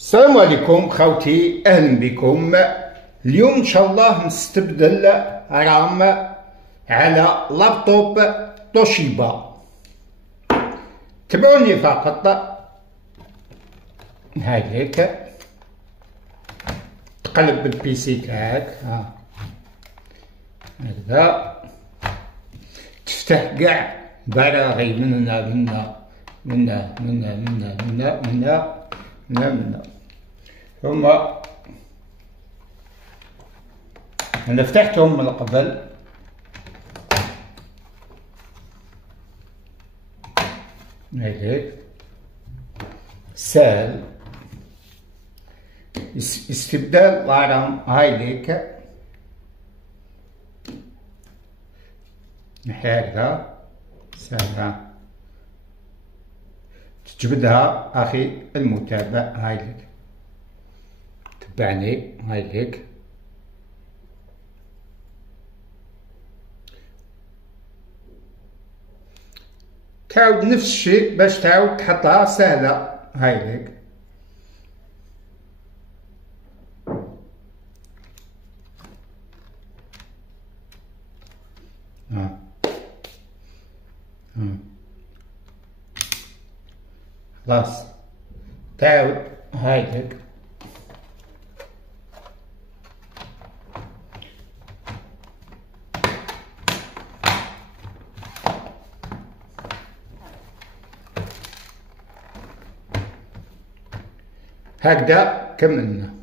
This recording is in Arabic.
السلام عليكم خوتي، اهلا بكم. اليوم ان شاء الله نستبدل رام على لابتوب توشيبا. تبعوني فقط. هايك تقلب البيسي تاعك هكذا، تفتح كاع براغي من هنا من هنا من هنا من هنا من هنا من هنا من هنا. ثم أنا فتحتهم من قبل. هيك سهل استبدال الرام. هايليك هكذا سهلة تجبدها أخي المتابع. هايليك تبعني. هايليك تعاود نفس الشيء باش تعاود تحطها سهلة. هايليك خلاص تعاود. هايليك هكذا كملنا.